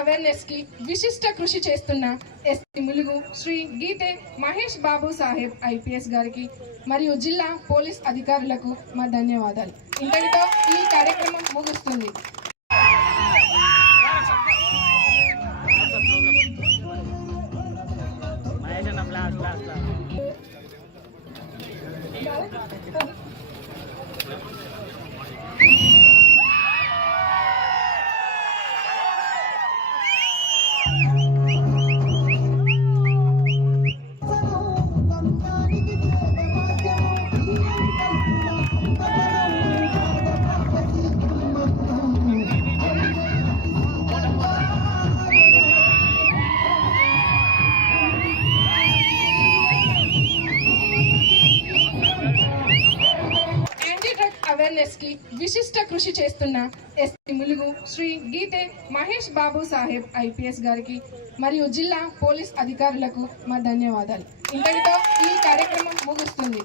Awareness కి విశిష్ట కృషి చేస్తున్న ఎస్పీ ములుగు శ్రీ గీతే మహేష్ బాబు సాహెబ్ ఐపీఎస్ గారికి మరియు జిల్లా పోలీస్ అధికారులకు మా ధన్యవాదాలు. ఇంతటితో ఈ కార్యక్రమం ముగుస్తుంది. అవేర్నెస్ కి విశిష్ట కృషి చేస్తున్న ఎస్పీ ములుగు శ్రీ గీతే మహేష్ బాబు సాహెబ్ ఐపీఎస్ గారికి మరియు జిల్లా పోలీస్ అధికారులకు మా ధన్యవాదాలు. ఇంతటితో ఈ కార్యక్రమం ముగుస్తుంది.